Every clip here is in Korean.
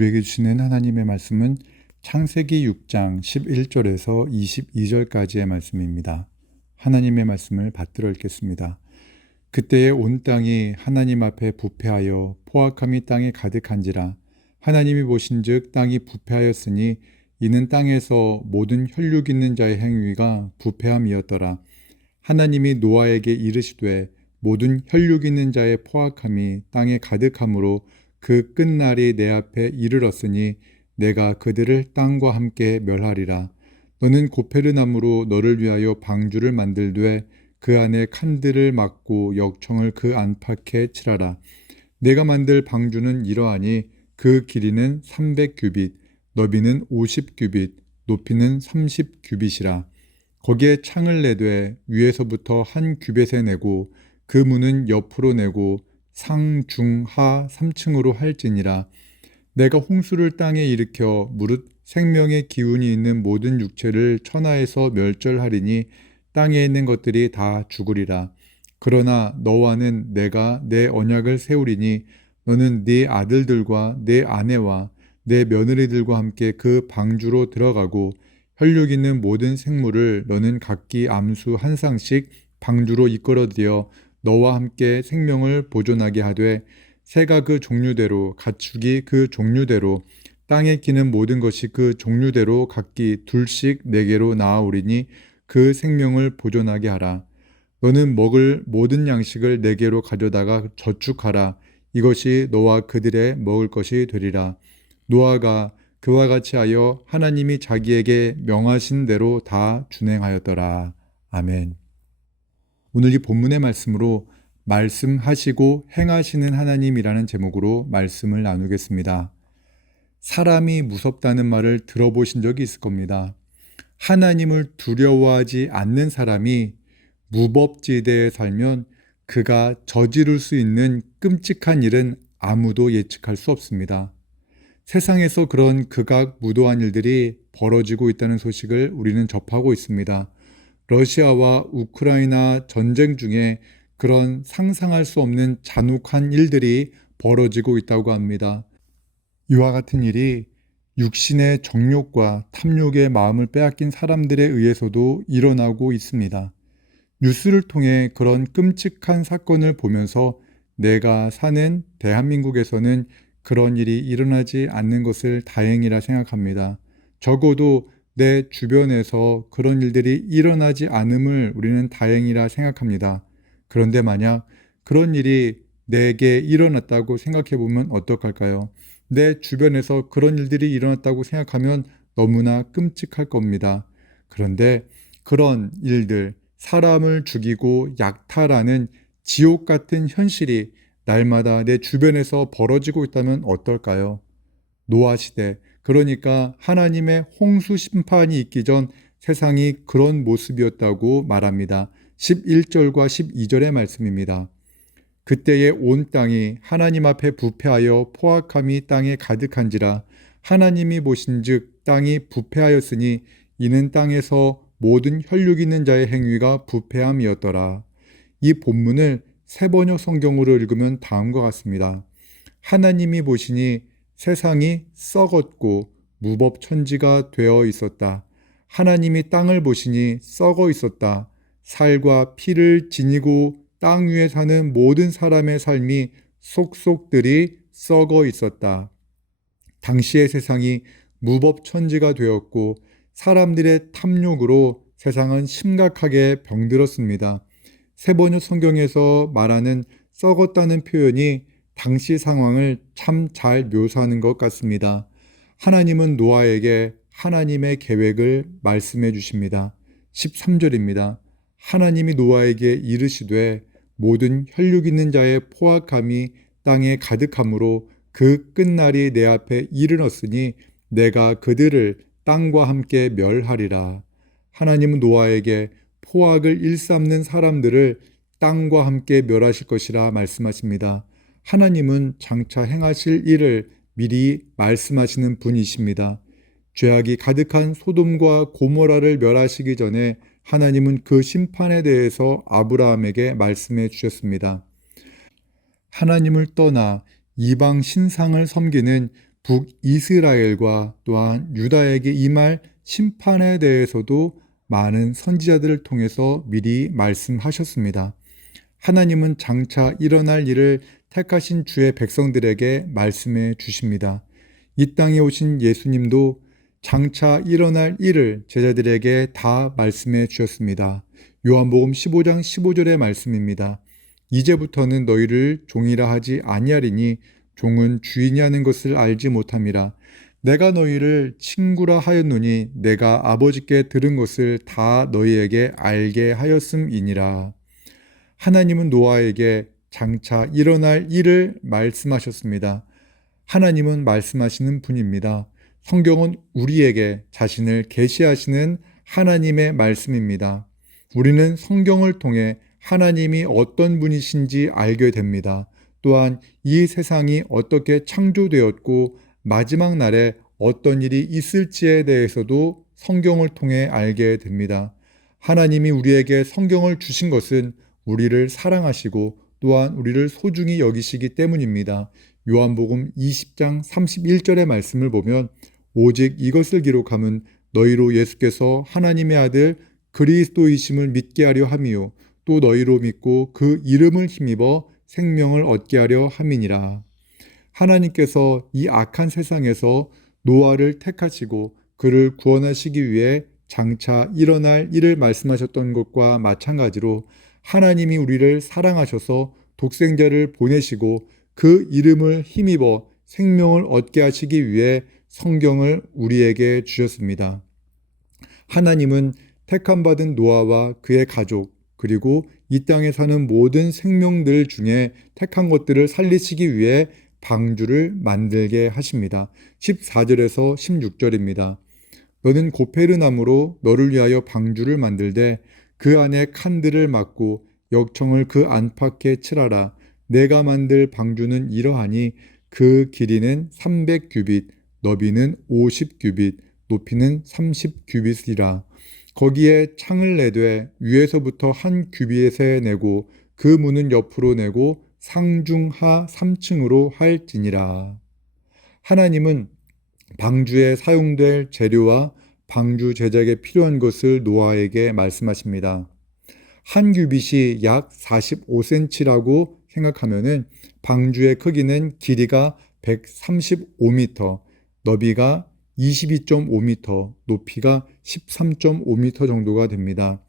우리에게 주시는 하나님의 말씀은 창세기 6장 11절에서 22절까지의 말씀입니다. 하나님의 말씀을 받들어 읽겠습니다. 그때에 온 땅이 하나님 앞에 부패하여 포악함이 땅에 가득한지라. 하나님이 보신즉 땅이 부패하였으니 이는 땅에서 모든 혈육 있는 자의 행위가 부패함이었더라. 하나님이 노아에게 이르시되 모든 혈육 있는 자의 포악함이 땅에 가득함으로 그 끝날이 내 앞에 이르렀으니 내가 그들을 땅과 함께 멸하리라. 너는 고페르나무로 너를 위하여 방주를 만들되 그 안에 칸들을 막고 역청을 그 안팎에 칠하라. 내가 만들 방주는 이러하니 그 길이는 300규빗, 너비는 50규빗, 높이는 30규빗이라. 거기에 창을 내되 위에서부터 한 규빗에 내고 그 문은 옆으로 내고 상, 중, 하 3층으로 할지니라. 내가 홍수를 땅에 일으켜 무릇 생명의 기운이 있는 모든 육체를 천하에서 멸절하리니 땅에 있는 것들이 다 죽으리라. 그러나 너와는 내가 내 언약을 세우리니 너는 네 아들들과 내 아내와 내 며느리들과 함께 그 방주로 들어가고 혈육 있는 모든 생물을 너는 각기 암수 한 쌍씩 방주로 이끌어들여 너와 함께 생명을 보존하게 하되 새가 그 종류대로 가축이 그 종류대로 땅에 기는 모든 것이 그 종류대로 각기 둘씩 네개로 나아오리니 그 생명을 보존하게 하라. 너는 먹을 모든 양식을 네개로 가져다가 저축하라. 이것이 너와 그들의 먹을 것이 되리라. 노아가 그와 같이 하여 하나님이 자기에게 명하신 대로 다 준행하였더라. 아멘. 오늘 이 본문의 말씀으로 말씀하시고 행하시는 하나님이라는 제목으로 말씀을 나누겠습니다. 사람이 무섭다는 말을 들어보신 적이 있을 겁니다. 하나님을 두려워하지 않는 사람이 무법지대에 살면 그가 저지를 수 있는 끔찍한 일은 아무도 예측할 수 없습니다. 세상에서 그런 극악무도한 일들이 벌어지고 있다는 소식을 우리는 접하고 있습니다. 러시아와 우크라이나 전쟁 중에 그런 상상할 수 없는 잔혹한 일들이 벌어지고 있다고 합니다. 이와 같은 일이 육신의 정욕과 탐욕의 마음을 빼앗긴 사람들에 의해서도 일어나고 있습니다. 뉴스를 통해 그런 끔찍한 사건을 보면서 내가 사는 대한민국에서는 그런 일이 일어나지 않는 것을 다행이라 생각합니다. 적어도 내 주변에서 그런 일들이 일어나지 않음을 우리는 다행이라 생각합니다. 그런데 만약 그런 일이 내게 일어났다고 생각해 보면 어떡할까요? 내 주변에서 그런 일들이 일어났다고 생각하면 너무나 끔찍할 겁니다. 그런데 그런 일들, 사람을 죽이고 약탈하는 지옥 같은 현실이 날마다 내 주변에서 벌어지고 있다면 어떨까요? 노아 시대, 그러니까 하나님의 홍수 심판이 있기 전 세상이 그런 모습이었다고 말합니다. 11절과 12절의 말씀입니다. 그때에 온 땅이 하나님 앞에 부패하여 포악함이 땅에 가득한지라. 하나님이 보신즉 땅이 부패하였으니 이는 땅에서 모든 혈육 있는 자의 행위가 부패함이었더라. 이 본문을 세번역 성경으로 읽으면 다음과 같습니다. 하나님이 보시니 세상이 썩었고 무법천지가 되어 있었다. 하나님이 땅을 보시니 썩어 있었다. 살과 피를 지니고 땅 위에 사는 모든 사람의 삶이 속속들이 썩어 있었다. 당시의 세상이 무법천지가 되었고 사람들의 탐욕으로 세상은 심각하게 병들었습니다. 세번역 성경에서 말하는 썩었다는 표현이 당시 상황을 참 잘 묘사하는 것 같습니다. 하나님은 노아에게 하나님의 계획을 말씀해 주십니다. 13절입니다. 하나님이 노아에게 이르시되 모든 혈육 있는 자의 포악함이 땅에 가득함으로 그 끝날이 내 앞에 이르렀으니 내가 그들을 땅과 함께 멸하리라. 하나님은 노아에게 포악을 일삼는 사람들을 땅과 함께 멸하실 것이라 말씀하십니다. 하나님은 장차 행하실 일을 미리 말씀하시는 분이십니다. 죄악이 가득한 소돔과 고모라를 멸하시기 전에 하나님은 그 심판에 대해서 아브라함에게 말씀해 주셨습니다. 하나님을 떠나 이방 신상을 섬기는 북이스라엘과 또한 유다에게 임할 심판에 대해서도 많은 선지자들을 통해서 미리 말씀하셨습니다. 하나님은 장차 일어날 일을 택하신 주의 백성들에게 말씀해 주십니다. 이 땅에 오신 예수님도 장차 일어날 일을 제자들에게 다 말씀해 주셨습니다. 요한복음 15장 15절의 말씀입니다. 이제부터는 너희를 종이라 하지 아니하리니 종은 주인이 하는 것을 알지 못함이라. 내가 너희를 친구라 하였노니 내가 아버지께 들은 것을 다 너희에게 알게 하였음이니라. 하나님은 노아에게 장차 일어날 일을 말씀하셨습니다. 하나님은 말씀하시는 분입니다. 성경은 우리에게 자신을 계시하시는 하나님의 말씀입니다. 우리는 성경을 통해 하나님이 어떤 분이신지 알게 됩니다. 또한 이 세상이 어떻게 창조되었고 마지막 날에 어떤 일이 있을지에 대해서도 성경을 통해 알게 됩니다. 하나님이 우리에게 성경을 주신 것은 우리를 사랑하시고 또한 우리를 소중히 여기시기 때문입니다. 요한복음 20장 31절의 말씀을 보면 오직 이것을 기록함은 너희로 예수께서 하나님의 아들 그리스도이심을 믿게 하려 함이요 또 너희로 믿고 그 이름을 힘입어 생명을 얻게 하려 함이니라. 하나님께서 이 악한 세상에서 노아를 택하시고 그를 구원하시기 위해 장차 일어날 일을 말씀하셨던 것과 마찬가지로 하나님이 우리를 사랑하셔서 독생자를 보내시고 그 이름을 힘입어 생명을 얻게 하시기 위해 성경을 우리에게 주셨습니다. 하나님은 택함받은 노아와 그의 가족 그리고 이 땅에 사는 모든 생명들 중에 택한 것들을 살리시기 위해 방주를 만들게 하십니다. 14절에서 16절입니다. 너는 고페르나무로 너를 위하여 방주를 만들되 그 안에 칸들을 막고 역청을 그 안팎에 칠하라. 내가 만들 방주는 이러하니 그 길이는 300규빗, 너비는 50규빗, 높이는 30규빗이라. 거기에 창을 내되 위에서부터 한 규빗에 내고 그 문은 옆으로 내고 상중하 3층으로 할지니라. 하나님은 방주에 사용될 재료와 방주 제작에 필요한 것을 노아에게 말씀하십니다. 한 규빗이 약 45cm라고 생각하면은 방주의 크기는 길이가 135m, 너비가 22.5m, 높이가 13.5m 정도가 됩니다.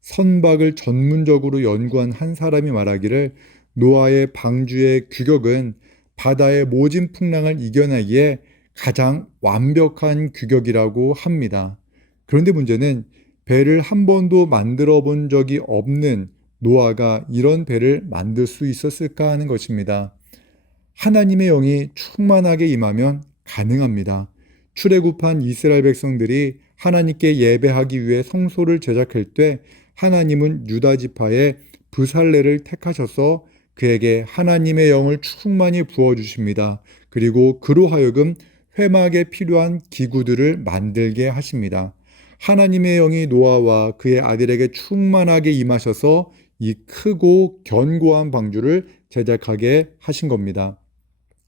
선박을 전문적으로 연구한 한 사람이 말하기를 노아의 방주의 규격은 바다의 모진 풍랑을 이겨내기에 가장 완벽한 규격이라고 합니다. 그런데 문제는 배를 한 번도 만들어 본 적이 없는 노아가 이런 배를 만들 수 있었을까 하는 것입니다. 하나님의 영이 충만하게 임하면 가능합니다. 출애굽한 이스라엘 백성들이 하나님께 예배하기 위해 성소를 제작할 때 하나님은 유다 지파의 브살레를 택하셔서 그에게 하나님의 영을 충만히 부어주십니다. 그리고 그로 하여금 회막에 필요한 기구들을 만들게 하십니다. 하나님의 영이 노아와 그의 아들에게 충만하게 임하셔서 이 크고 견고한 방주를 제작하게 하신 겁니다.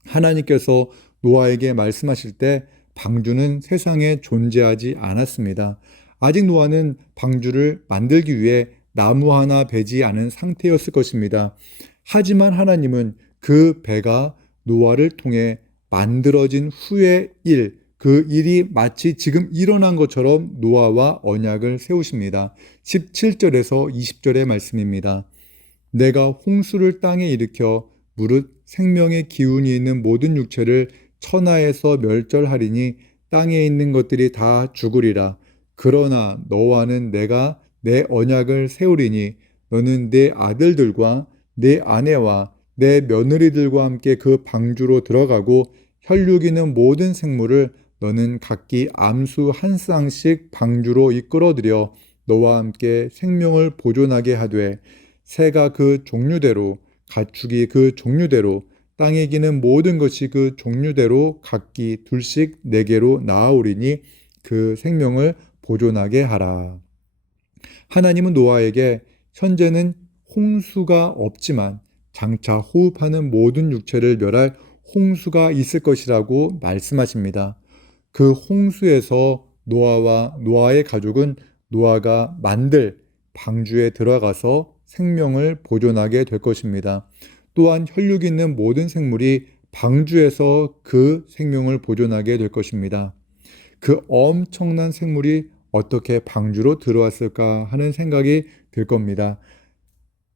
하나님께서 노아에게 말씀하실 때 방주는 세상에 존재하지 않았습니다. 아직 노아는 방주를 만들기 위해 나무 하나 베지 않은 상태였을 것입니다. 하지만 하나님은 그 배가 노아를 통해 만들어진 후의 일, 그 일이 마치 지금 일어난 것처럼 노아와 언약을 세우십니다. 17절에서 20절의 말씀입니다. 내가 홍수를 땅에 일으켜 무릇 생명의 기운이 있는 모든 육체를 천하에서 멸절하리니 땅에 있는 것들이 다 죽으리라. 그러나 너와는 내가 내 언약을 세우리니 너는 내 아들들과 내 아내와 내 며느리들과 함께 그 방주로 들어가고 혈육 있는 모든 생물을 너는 각기 암수 한 쌍씩 방주로 이끌어들여 너와 함께 생명을 보존하게 하되 새가 그 종류대로 가축이 그 종류대로 땅에 기는 모든 것이 그 종류대로 각기 둘씩 내게로 나아오리니 그 생명을 보존하게 하라. 하나님은 노아에게 현재는 홍수가 없지만 장차 호흡하는 모든 육체를 멸할 홍수가 있을 것이라고 말씀하십니다. 그 홍수에서 노아와 노아의 가족은 노아가 만들 방주에 들어가서 생명을 보존하게 될 것입니다. 또한 혈육 있는 모든 생물이 방주에서 그 생명을 보존하게 될 것입니다. 그 엄청난 생물이 어떻게 방주로 들어왔을까 하는 생각이 들 겁니다.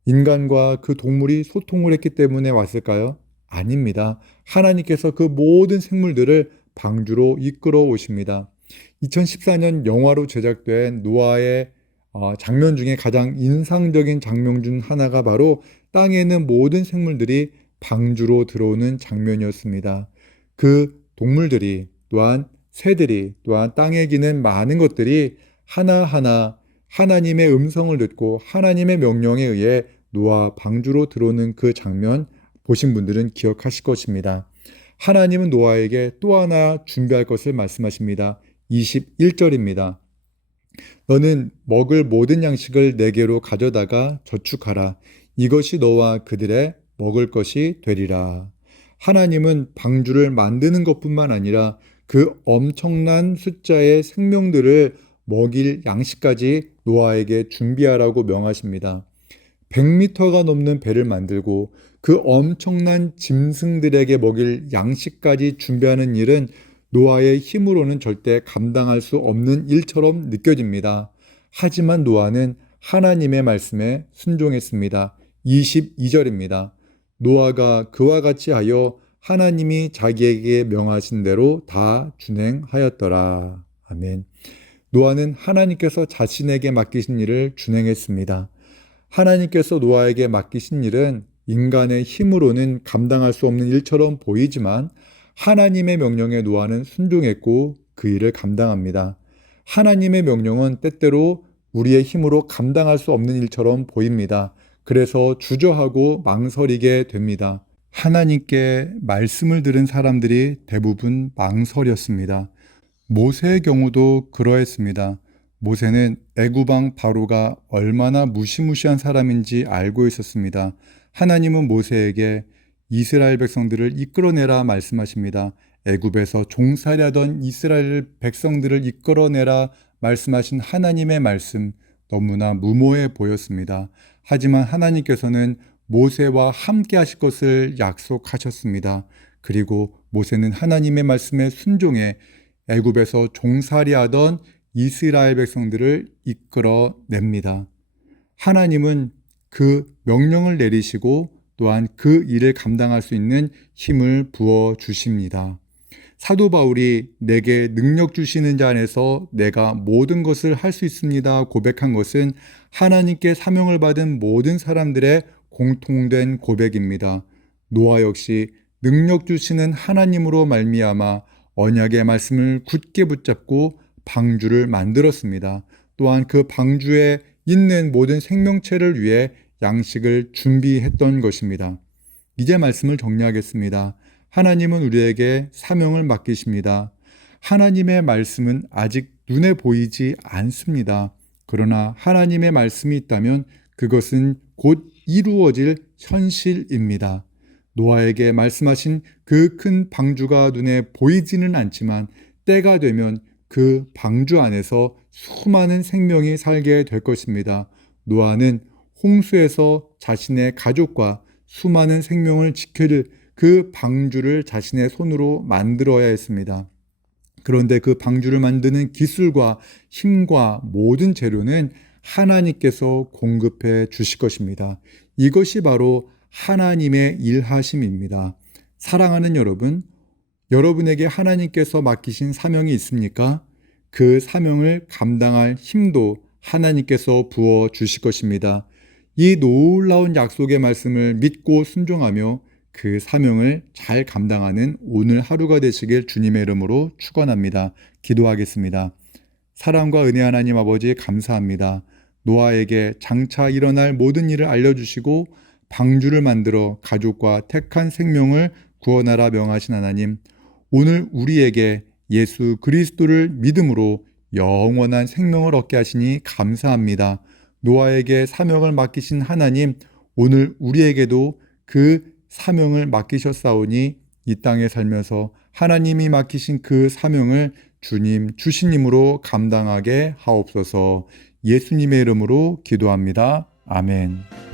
인간과 그 동물이 소통을 했기 때문에 왔을까요? 아닙니다. 하나님께서 그 모든 생물들을 방주로 이끌어 오십니다. 2014년 영화로 제작된 노아의 장면 중에 가장 인상적인 장면 중 하나가 바로 땅에 있는 모든 생물들이 방주로 들어오는 장면이었습니다. 그 동물들이 또한 새들이 또한 땅에 기는 많은 것들이 하나하나 하나님의 음성을 듣고 하나님의 명령에 의해 노아 방주로 들어오는 그 장면 보신 분들은 기억하실 것입니다. 하나님은 노아에게 또 하나 준비할 것을 말씀하십니다. 21절입니다. 너는 먹을 모든 양식을 내게로 가져다가 저축하라. 이것이 너와 그들의 먹을 것이 되리라. 하나님은 방주를 만드는 것뿐만 아니라 그 엄청난 숫자의 생명들을 먹일 양식까지 노아에게 준비하라고 명하십니다. 100m가 넘는 배를 만들고 그 엄청난 짐승들에게 먹일 양식까지 준비하는 일은 노아의 힘으로는 절대 감당할 수 없는 일처럼 느껴집니다. 하지만 노아는 하나님의 말씀에 순종했습니다. 22절입니다. 노아가 그와 같이 하여 하나님이 자기에게 명하신 대로 다 준행하였더라. 아멘. 노아는 하나님께서 자신에게 맡기신 일을 준행했습니다. 하나님께서 노아에게 맡기신 일은 인간의 힘으로는 감당할 수 없는 일처럼 보이지만 하나님의 명령에 노아는 순종했고 그 일을 감당합니다. 하나님의 명령은 때때로 우리의 힘으로 감당할 수 없는 일처럼 보입니다. 그래서 주저하고 망설이게 됩니다. 하나님께 말씀을 들은 사람들이 대부분 망설였습니다. 모세의 경우도 그러했습니다. 모세는 애굽왕 바로가 얼마나 무시무시한 사람인지 알고 있었습니다. 하나님은 모세에게 이스라엘 백성들을 이끌어내라 말씀하십니다. 애굽에서 종살이하던 이스라엘 백성들을 이끌어내라 말씀하신 하나님의 말씀 너무나 무모해 보였습니다. 하지만 하나님께서는 모세와 함께 하실 것을 약속하셨습니다. 그리고 모세는 하나님의 말씀에 순종해 애굽에서 종살이하던 이스라엘 백성들을 이끌어냅니다. 하나님은 그 명령을 내리시고 또한 그 일을 감당할 수 있는 힘을 부어 주십니다. 사도 바울이 내게 능력 주시는 자 안에서 내가 모든 것을 할 수 있습니다 고백한 것은 하나님께 사명을 받은 모든 사람들의 공통된 고백입니다. 노아 역시 능력 주시는 하나님으로 말미암아 언약의 말씀을 굳게 붙잡고 방주를 만들었습니다. 또한 그 방주에 있는 모든 생명체를 위해 양식을 준비했던 것입니다. 이제 말씀을 정리하겠습니다. 하나님은 우리에게 사명을 맡기십니다. 하나님의 말씀은 아직 눈에 보이지 않습니다. 그러나 하나님의 말씀이 있다면 그것은 곧 이루어질 현실입니다. 노아에게 말씀하신 그 큰 방주가 눈에 보이지는 않지만 때가 되면 그 방주 안에서 수많은 생명이 살게 될 것입니다. 노아는 홍수에서 자신의 가족과 수많은 생명을 지킬 그 방주를 자신의 손으로 만들어야 했습니다. 그런데 그 방주를 만드는 기술과 힘과 모든 재료는 하나님께서 공급해 주실 것입니다. 이것이 바로 하나님의 일하심입니다. 사랑하는 여러분, 여러분에게 하나님께서 맡기신 사명이 있습니까? 그 사명을 감당할 힘도 하나님께서 부어 주실 것입니다. 이 놀라운 약속의 말씀을 믿고 순종하며 그 사명을 잘 감당하는 오늘 하루가 되시길 주님의 이름으로 축원합니다. 기도하겠습니다. 사랑과 은혜 하나님 아버지 감사합니다. 노아에게 장차 일어날 모든 일을 알려주시고 방주를 만들어 가족과 택한 생명을 구원하라 명하신 하나님, 오늘 우리에게 예수 그리스도를 믿음으로 영원한 생명을 얻게 하시니 감사합니다. 노아에게 사명을 맡기신 하나님, 오늘 우리에게도 그 사명을 맡기셨사오니 이 땅에 살면서 하나님이 맡기신 그 사명을 주님, 주신님으로 감당하게 하옵소서. 예수님의 이름으로 기도합니다. 아멘.